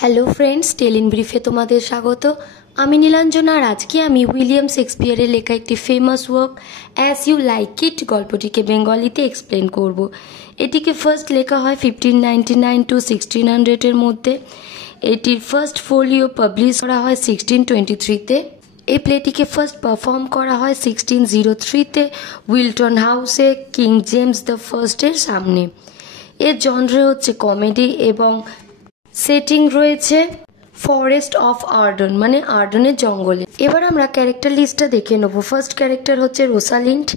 Hello friends, tell in ব্রিফে তোমাদের স্বাগত। আমি নীলাঞ্জনা আর আজকে আমি উইলিয়াম শেক্সপিয়ারের লেখা একটি famous work as you like it গল্পটিকে বেঙ্গলিতে এক্সপ্লেন করব। এটিকে ফার্স্ট লেখা হয় 1599 টু 1600 মধ্যে। এটির ফার্স্ট ফোলিও পাবলিশ করা হয় 1623-তে। এই প্লেটিকে ফার্স্ট পারফর্ম করা হয় 1603-তে উইলটন হাউসে কিং জেমস দ্য ফার্স্টের সামনে। এর জনরে হচ্ছে কমেডি এবং সেটিং রয়েছে ফরেস্ট অফ আর্ডন মানে আর্ডনের জঙ্গলে। এবার আমরা ক্যারেক্টার লিস্টটা দেখে নেব। ফার্স্ট ক্যারেক্টার হচ্ছে রোসালিন্ড,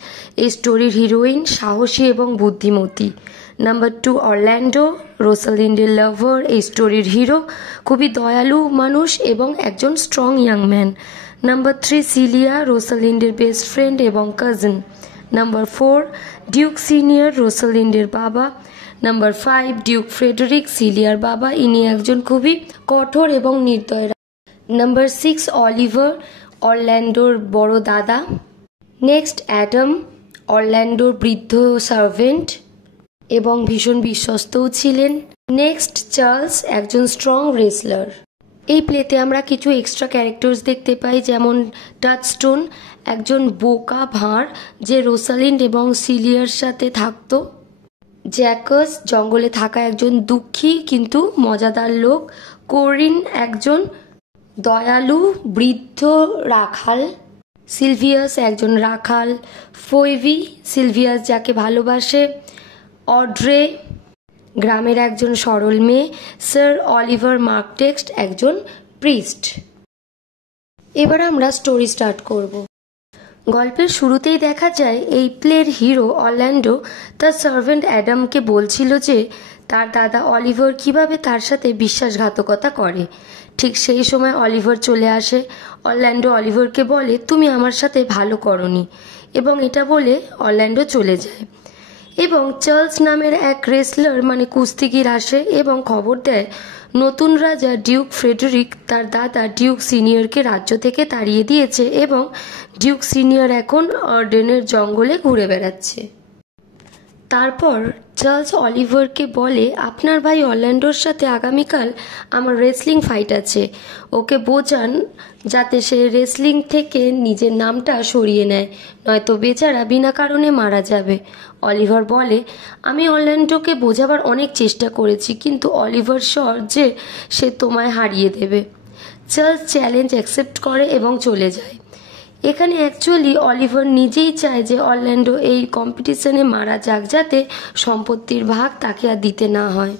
এই স্টোরির হিরোইন, সাহসী এবং বুদ্ধিমতী। নাম্বার 2 অরল্যান্ডো, রোসালিন্ডের লাভার, এই স্টোরির হিরো, খুবই দয়ালু মানুষ এবং একজন strong young man. Number 3 Celia, রোসালিন্ডের বেস্ট ফ্রেন্ড এবং কাজিন। নাম্বার 4 ডিউক সিনিয়র, রোসালিন্ডের বাবা। নাম্বার 5 ডিউক ফ্রেডারিক, সিলিয়ার বাবা, ইনি একজন খুবই কঠোর এবং নির্দয়। নাম্বার 6 অলিভার, অরল্যান্ডোর বড় দাদা। নেক্সট অ্যাডাম, অরল্যান্ডোর বৃদ্ধ সার্ভেন্ট এবং ভীষণ বিশ্বস্তও ছিলেন। নেক্সট চার্লস, একজন স্ট্রং রেসলার। এই প্লেতে আমরা কিছু এক্সট্রা ক্যারেক্টার্স দেখতে পাই, যেমন টাচস্টোন, একজন বোকা ভাঁড় যে রোসালিন্ড এবং সিলিয়ার সাথে থাকতো। জ্যাকাস, জঙ্গলে থাকা একজন দুঃখী কিন্তু মজাদার লোক। কোরিন, একজন দয়ালু বৃদ্ধ রাখাল। সিলভিয়াস, একজন রাখাল। ফোইভি, সিলভিয়াস যাকে ভালোবাসে। অড্রে, গ্রামের একজন সরল মেয়ে। স্যার অলিভার মার্কটেক্সট, একজন প্রিস্ট। এবার আমরা স্টোরি স্টার্ট করব। গল্পের শুরুতেই দেখা যায় এই প্লের হিরো অরল্যান্ডো তার সার্ভেন্ট অ্যাডামকে বলছিল যে তার দাদা অলিভার কিভাবে তার সাথে বিশ্বাসঘাতকতা করে। ঠিক সেই সময় অলিভার চলে আসে। অরল্যান্ডো অলিভারকে বলে, তুমি আমার সাথে ভালো করনি, এবং এটা বলে অরল্যান্ডো চলে যায়। এবং চার্লস নামের এক রেসলার মানে কুস্তিগির আসে এবং খবর দেয় নতুন রাজা ডিউক ফ্রেডারিক তার দাদা ডিউক সিনিয়রকে রাজ্য থেকে তাড়িয়ে দিয়েছে এবং ডিউক সিনিয়র এখন আর্ডেনের জঙ্গলে ঘুরে বেড়াচ্ছে। তারপর চার্লস অলিভারকে বলে, আপনার ভাই অরল্যান্ডোর সাথে আগামীকাল আমার রেসলিং ফাইট আছে, ওকে বোঝান যাতে সে রেসলিং থেকে নিজের নামটা সরিয়ে নেয়, নয়তো বেচারা বিনা কারণে মারা যাবে। অলিভার বলে, আমি অরল্যান্ডোকে বোঝাবার অনেক চেষ্টা করেছি, কিন্তু অলিভার শর যে সে তোমায় হারিয়ে দেবে। চার্লস চ্যালেঞ্জ অ্যাকসেপ্ট করে এবং চলে যায়। এখানে অ্যাকচুয়ালি অলিভার নিজেই চায় যে অরল্যান্ডো এই কম্পিটিশনে মারা যাক, যাতে সম্পত্তির ভাগ তাকে আর দিতে না হয়।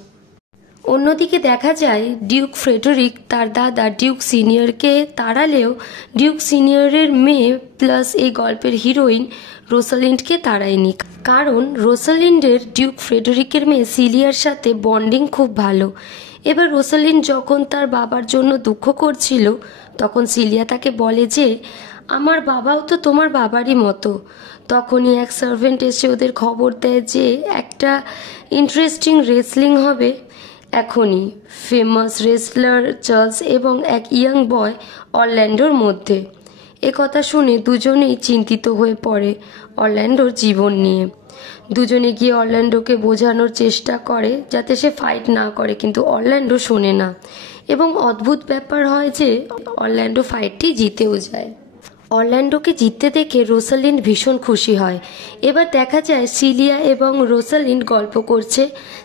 অন্যদিকে দেখা যায় ডিউক ফ্রেডারিক তার দাদা ডিউক সিনিয়রকে তাড়ালেও ডিউক সিনিয়রের মেয়ে প্লাস এই গল্পের হিরোইন রোসালিন্ডকে তাড়ায়নি, কারণ রোসালিন্ডের ডিউক ফ্রেডারিকের মেয়ে সিলিয়ার সাথে বন্ডিং খুব ভালো। এবার রোসালিন্ড যখন তার বাবার জন্য দুঃখ করছিল তখন সিলিয়া তাকে বলে যে আমার বাবাও তো তোমার বাবারই মতো। তখনই এক সার্ভেন্ট এসে ওদের খবর দেয় যে একটা ইন্টারেস্টিং রেসলিং হবে এখনই ফেমাস রেসলার চার্লস এবং এক ইয়াং বয় অরল্যান্ডোর মধ্যে। এ কথা শুনে দুজনেই চিন্তিত হয়ে পড়ে অরল্যান্ডোর জীবন নিয়ে। দুজনে গিয়ে অরল্যান্ডোকে বোঝানোর চেষ্টা করে যাতে সে ফাইট না করে, কিন্তু অরল্যান্ডো শোনে না এবং অদ্ভুত ব্যাপার হয় যে অরল্যান্ডো ফাইটটি জিতেও যায়। অরল্যান্ডোকে জিততে দেখে রোসালিন্ড ভীষণ খুশি হয়। এবার দেখা যায় সিলিয়া এবং রোসালিন্ড গল্প করছে।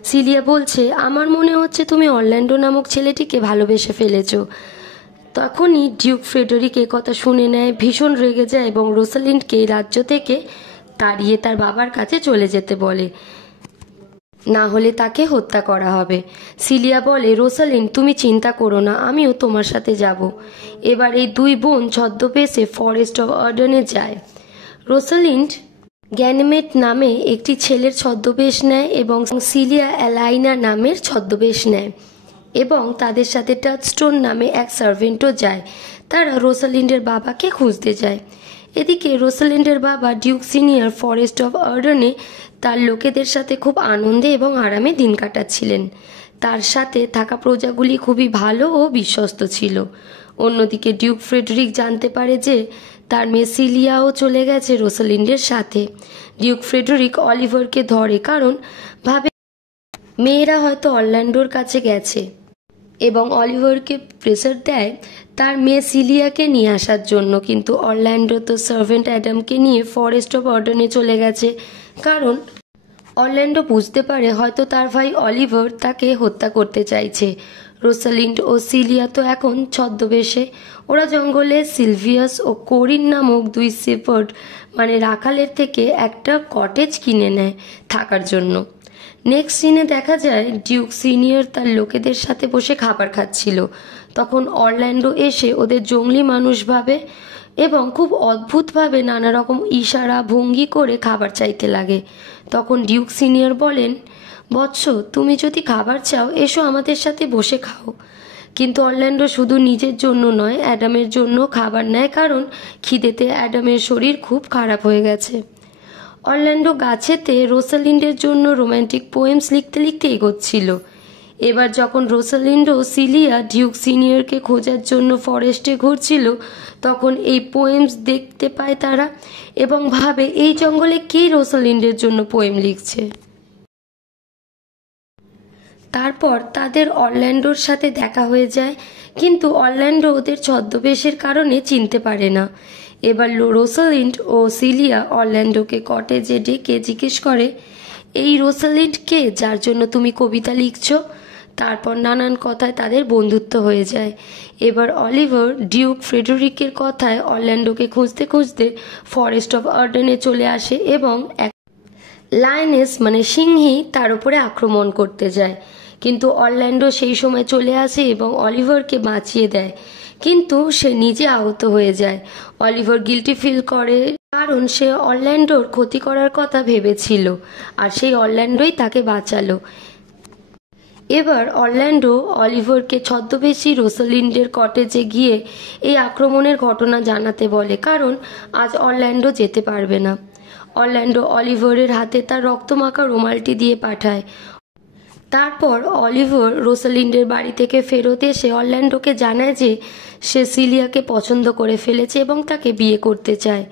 সিলিয়া বলছে, আমার মনে হচ্ছে তুমি অরল্যান্ডো নামক ছেলেটিকে ভালোবেসে ফেলেছ। তখনই ডিউক ফ্রেডারিক এ কথা শুনে নেয়, ভীষণ রেগে যায় এবং রোসালিন্ডকে রাজ্য থেকে তাড়িয়ে তার বাবার কাছে চলে যেতে বলে, না হলে তাকে হত্যা করা হবে। সিলিয়া বলে, রোসালিন্ড তুমি চিন্তা করো না, আমিও তোমার সাথে যাব। এবার এই দুই বোন ছদ্মবেশে ফরেস্ট অফ আর্ডেনে যায়। রোসালিন্ড গ্যানিমেট নামে একটি ছেলের ছদ্মবেশ নেয় এবং সিলিয়া অ্যালাইনা নামের ছদ্মবেশ নেয় এবং তাদের সাথে টাচস্টোন নামে এক সার্ভেন্টও যায়। তারা রোসালিন্ডের বাবাকে খুঁজতে যায়। এদিকে রোসালিন্ডের বাবা ডিউক সিনিয়র ফরেস্ট অফ আর্ডেনে তার লোকেদের সাথে খুব আনন্দে এবং আরামে দিন কাটাচ্ছিলেন। তার সাথে থাকা প্রজাগুলি খুবই ভালো ও বিশ্বস্ত ছিল। অন্যদিকে ডিউক ফ্রেডারিক জানতে পারে যে তার মেয়ে সিলিয়াও চলে গেছে রোসালিন্ডের সাথে। ডিউক ফ্রেডারিক অলিভারকে ধরে, কারণ ভাবে মেয়েরা হয়তো অরল্যান্ডোর কাছে গেছে। এবং অলিভারকে প্রেসার দেয় তার মেয়ে সিলিয়াকে নিয়ে আসার জন্য, কিন্তু অরল্যান্ডো তো সার্ভেন্ট অ্যাডামকে নিয়ে ফরেস্ট অফ অর্ডেনে চলে গেছে, কারণ অরল্যান্ডো বুঝতে পারে হয়তো তার ভাই অলিভার তাকে হত্যা করতে চাইছে। রোসালিন্ড ও সিলিয়া তো এখন ছদ্মবেশে। ওরা জঙ্গলে সিলভিয়াস ও কোরিন নামক দুই শেপার্ড মানে রাখালের থেকে একটা কটেজ কিনে নেয় থাকার জন্য। নেক্সট সিনে দেখা যায় ডিউক সিনিয়র তার লোকেদের সাথে বসে খাবার খাচ্ছিল। তখন অরল্যান্ডো এসে ওদের জঙ্গলি মানুষ ভাবে এবং খুব অদ্ভুতভাবে নানা রকম ইশারা ভঙ্গি করে খাবার চাইতে লাগে। তখন ডিউক সিনিয়র বলেন, বৎস, তুমি যদি খাবার চাও এসো আমাদের সাথে বসে খাও। কিন্তু অরল্যান্ডো শুধু নিজের জন্য নয়, অ্যাডামের জন্য খাবার নেয়, কারণ খিদেতে অ্যাডামের শরীর খুব খারাপ হয়ে গেছে। অরল্যান্ডো গাছেতে রোসালিন্ডের জন্য রোম্যান্টিক পোয়েমস লিখতে লিখতে এগোচ্ছিল। এবার যখন রোসালিন্ড ও সিলিয়া ডিউক সিনিয়রকে খোঁজার জন্য ফরেস্টে ঘুরছিল, তখন এই পোয়েমস দেখতে পায় তারা এবং ভাবে এই জঙ্গলে কে রোসালিন্ডের জন্য পোয়েম লিখছে। তারপর তাদের অরল্যান্ডোর সাথে দেখা হয়ে যায়, কিন্তু অরল্যান্ডো ওদের ছদ্মবেশের কারণে চিনতে পারে না। এবার রোসালিন্ড ও সিলিয়া অরল্যান্ডোকে কটেজে ডেকে জিজ্ঞেস করে, এই রোসালিন্ড কে যার জন্য তুমি কবিতা লিখছ? তারপর নানান কথায় তাদের বন্ধুত্ব হয়ে যায়। এবার অলিভার ডিউক ফ্রেডেরিকের কথায় অরল্যান্ডোকে খুঁজতে খুঁজতে ফরেস্ট অফ অর্ডেনে চলে আসে এবং এক লায়নেস মানে সিংহী তার উপরে আক্রমণ করতে যায়, কিন্তু অরল্যান্ডো সেই সময় চলে আসে এবং অলিভারকে বাঁচিয়ে দেয়, কিন্তু সে নিজে আহত হয়ে যায়। অলিভার গিল্টি ফিল করে, কারণ সে অরল্যান্ডোর ক্ষতি করার কথা ভেবেছিল আর সেই অরল্যান্ডোই তাকে বাঁচালো। এবার অরল্যান্ডো অলিভারকে ছদ্মবেশী রোসালিন্ডের কটেজে গিয়ে এই আক্রমণের ঘটনা জানাতে বলে, কারণ আজ অরল্যান্ডো যেতে পারবে না। অরল্যান্ডো অলিভারের হাতে তার রক্তমাখা রুমালটি দিয়ে পাঠায়। তারপর অলিভার রোসালিন্ডের বাড়ি থেকে ফেরত এসে অরল্যান্ডোকে জানায় যে সে সিলিয়াকে পছন্দ করে ফেলেছে এবং তাকে বিয়ে করতে চায়।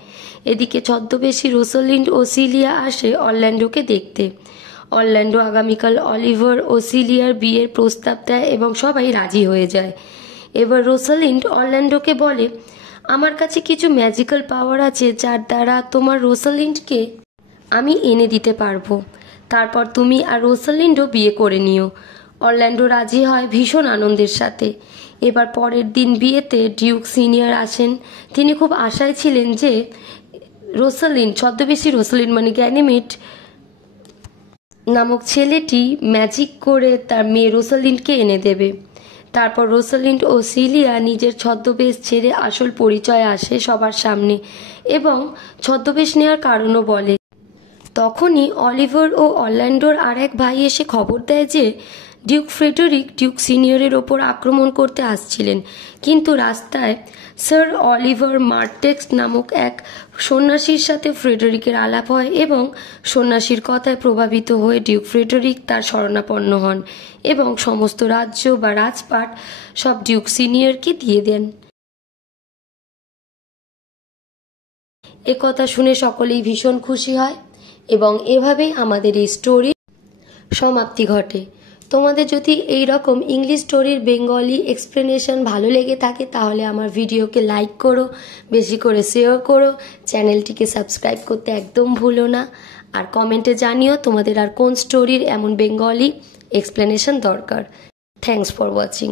এদিকে ছদ্মবেশী রোসালিন্ড ও সিলিয়া আসে অরল্যান্ডোকে দেখতে। অরল্যান্ডো আগামীকাল অলিভার ও সিলিয়ার বিয়ের প্রস্তাব দেয় এবং সবাই রাজি হয়ে যায়। এবার রোসালিন্ড অরল্যান্ডোকে বলে, আমার কাছে কিছু ম্যাজিক্যাল পাওয়ার আছে যার দ্বারা তোমার রোসালিন্ডকে আমি এনে দিতে পারবো। তারপর তুমি আর রোসালিন্ডও বিয়ে করে নিও। অরল্যান্ডো রাজি হয় ভীষণ আনন্দের সাথে। এবার পরের দিন বিয়েতে ডিউক সিনিয়র আসেন। তিনি খুব আশায় ছিলেন যে রোসালিন্ড, ছদ্মবেশী রোসালিন্ড মানে গ্যানিমেড নামক ছেলেটি ম্যাজিক করে তার মেয়ে রোসালিন্ডকে এনে দেবে। তারপর রোসালিন্ড ও সিলিয়া নিজের ছদ্মবেশ ছেড়ে আসল পরিচয় আসে সবার সামনে এবং ছদ্মবেশ নেওয়ার কারণও বলে। তখনই অলিভার ও অরল্যান্ডোর আর এক ভাই এসে খবর দেয় যে ডিউক ফ্রেডেরিক ডিউক সিনিয়রের ওপর আক্রমণ করতে আসছিলেন, কিন্তু রাস্তায় স্যার অলিভার মার্টেক্স নামক এক সন্ন্যাসীর সাথে ফ্রেডেরিকের আলাপ হয় এবং সন্ন্যাসীর কথায় প্রভাবিত হয়ে ডিউক ফ্রেডেরিক তার শরণাপন্ন হন এবং সমস্ত রাজ্য বা রাজপাট সব ডিউক সিনিয়রকে দিয়ে দেন। একথা শুনে সকলেই ভীষণ খুশি হয় এবং এভাবেই আমাদের এই স্টোরির সমাপ্তি ঘটে। তোমাদের যদি এই রকম ইংলিশ স্টোরির বেঙ্গলি এক্সপ্লেনেশন ভালো লেগে থাকে তাহলে আমার ভিডিওকে লাইক করো, বেশি করে শেয়ার করো, চ্যানেলটিকে সাবস্ক্রাইব করতে একদম ভুলো না, আর কমেন্টে জানিও তোমাদের আর কোন স্টোরির এমন বেঙ্গলি এক্সপ্লেনেশন দরকার। Thanks for watching.